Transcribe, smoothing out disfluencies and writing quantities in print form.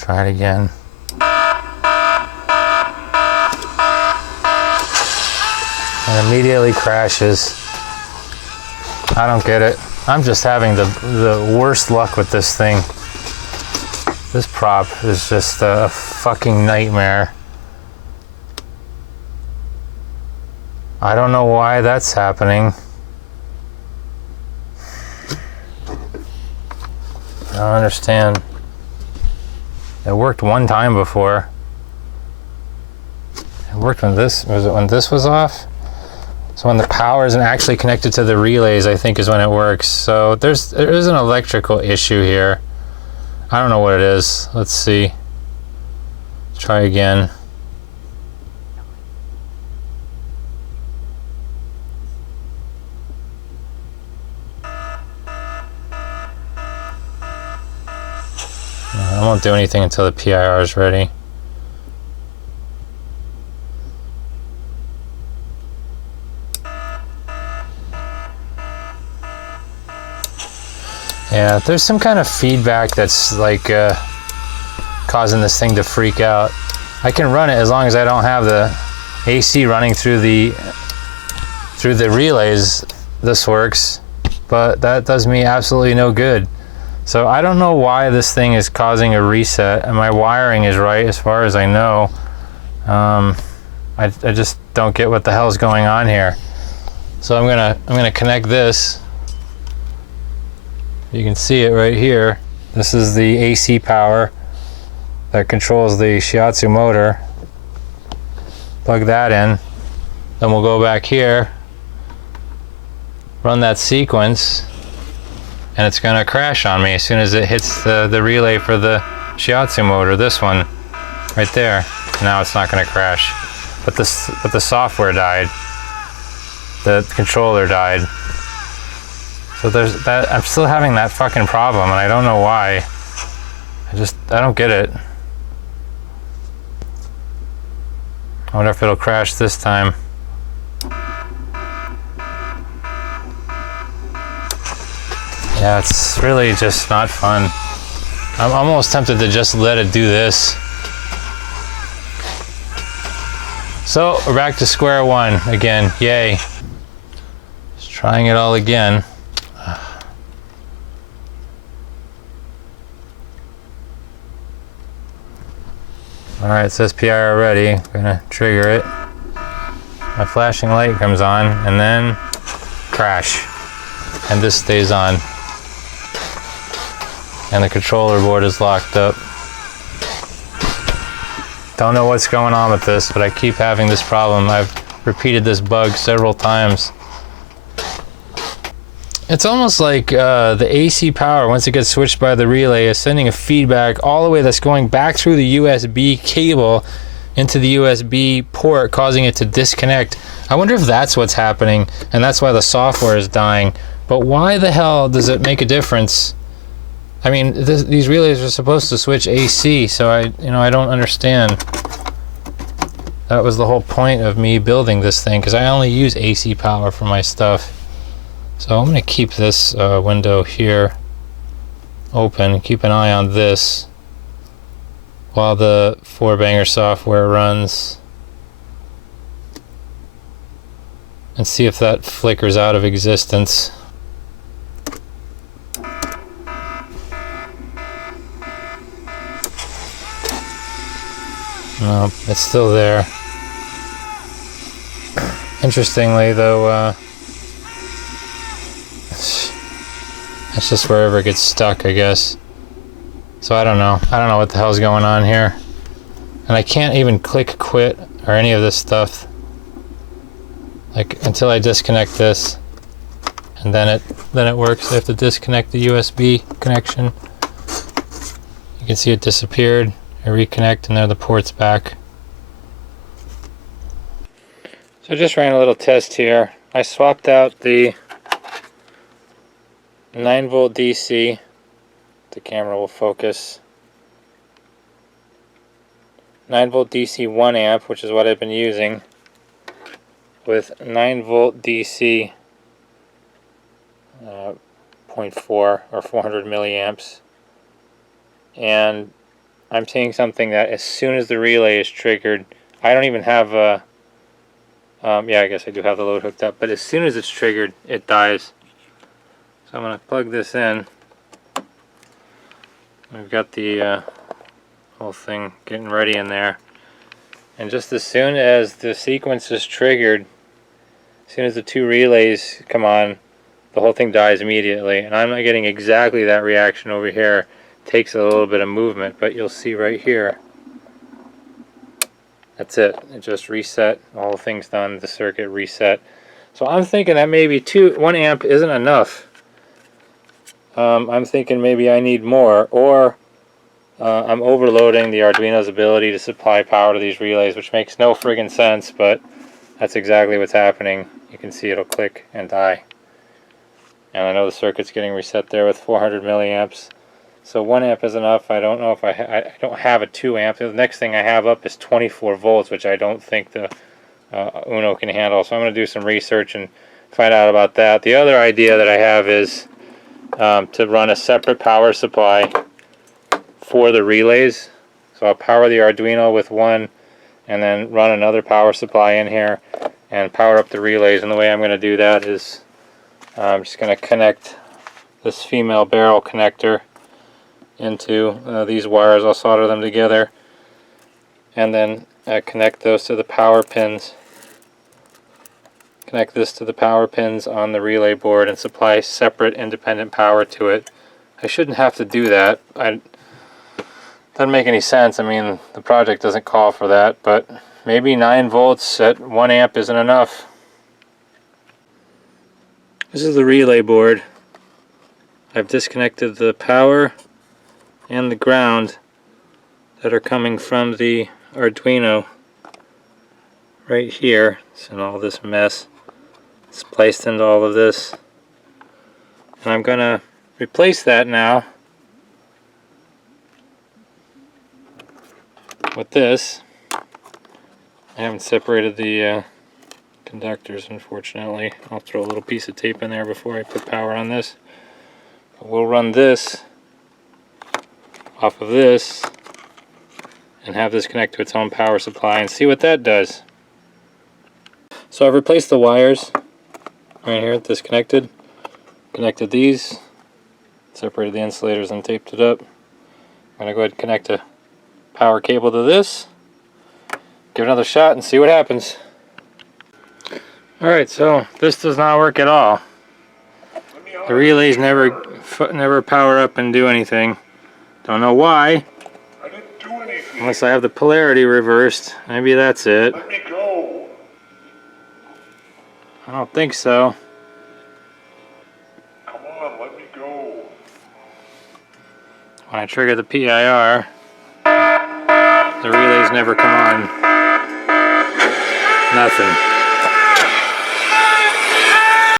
Try it again. And immediately crashes. I don't get it. I'm just having the worst luck with this thing. This prop is just a fucking nightmare. I don't know why that's happening. I don't understand. It worked one time before. It worked when this was off? So when the power isn't actually connected to the relays, I think is when it works. So there is an electrical issue here. I don't know what it is. Let's see. Let's try again. I won't do anything until the PIR is ready. Yeah, there's some kind of feedback that's like causing this thing to freak out. I can run it as long as I don't have the AC running through the relays. This works, but that does me absolutely no good. So I don't know why this thing is causing a reset, and my wiring is right as far as I know. I just don't get what the hell is going on here. So I'm gonna connect this. You can see it right here. This is the AC power that controls the shiatsu motor. Plug that in. Then we'll go back here, run that sequence, and it's gonna crash on me as soon as it hits the relay for the shiatsu motor, this one right there. Now it's not gonna crash. But the software died. The controller died. So there's that. I'm still having that fucking problem, and I don't know why. I don't get it. I wonder if it'll crash this time. Yeah, it's really just not fun. I'm almost tempted to just let it do this. So we're back to square one again. Yay. Just trying it all again. Alright, it says PIR ready. I'm gonna trigger it. My flashing light comes on, and then crash. And this stays on. And the controller board is locked up. Don't know what's going on with this, but I keep having this problem. I've repeated this bug several times. It's almost like the AC power, once it gets switched by the relay, is sending a feedback all the way that's going back through the USB cable into the USB port, causing it to disconnect. I wonder if that's what's happening, and that's why the software is dying. But why the hell does it make a difference? I mean, these relays are supposed to switch AC, so I don't understand. That was the whole point of me building this thing, because I only use AC power for my stuff. So I'm going to keep this window here open, keep an eye on this while the 4-banger software runs, and see if that flickers out of existence. No, it's still there. Interestingly though, it's just wherever it gets stuck, I guess. So I don't know what the hell's going on here. And I can't even click quit or any of this stuff, like, until I disconnect this, and then it works. I have to disconnect the USB connection. You can see it disappeared. I reconnect, and there the port's back. So I just ran a little test here. I swapped out the 9-volt DC. The camera will focus. 9-volt DC 1 amp, which is what I've been using, with 9-volt DC 0.4 or 400 milliamps, and I'm seeing something that as soon as the relay is triggered, I don't even have a, yeah, I guess I do have the load hooked up, but as soon as it's triggered, it dies. So I'm going to plug this in. We've got the whole thing getting ready in there. And just as soon as the sequence is triggered, as soon as the two relays come on, the whole thing dies immediately. And I'm not getting exactly that reaction over here. It takes a little bit of movement, but you'll see right here. That's it. It just reset. The whole thing's done. The circuit reset. So I'm thinking that maybe 1 amp isn't enough. I'm thinking maybe I need more, or I'm overloading the Arduino's ability to supply power to these relays, which makes no friggin' sense, but that's exactly what's happening. You can see it'll click and die. And I know the circuit's getting reset there with 400 milliamps. So 1 amp is enough. I don't know if I don't have a 2 amp. The next thing I have up is 24 volts, which I don't think the Uno can handle. So I'm going to do some research and find out about that. The other idea that I have is to run a separate power supply for the relays. So I'll power the Arduino with one and then run another power supply in here and power up the relays. And the way I'm going to do that is I'm just going to connect this female barrel connector into these wires. I'll solder them together and then connect those to the power pins. Connect this to the power pins on the relay board and supply separate independent power to it. I shouldn't have to do that. Doesn't make any sense. I mean, the project doesn't call for that, but maybe 9 volts at 1 amp isn't enough. This is the relay board. I've disconnected the power and the ground that are coming from the Arduino right here. It's in all this mess. It's placed into all of this. And I'm going to replace that now with this. I haven't separated the conductors, unfortunately. I'll throw a little piece of tape in there before I put power on this. But we'll run this off of this and have this connect to its own power supply and see what that does. So I've replaced the wires right here, disconnected, connected these, separated the insulators and taped it up. I'm going to go ahead and connect a power cable to this, give it another shot and see what happens. Alright, so this does not work at all. The relays never power up and do anything. Don't know why. I didn't do anything. Unless I have the polarity reversed. Maybe that's it. Let me go. I don't think so. Come on, let me go. When I trigger the PIR, the relays never come on. Nothing.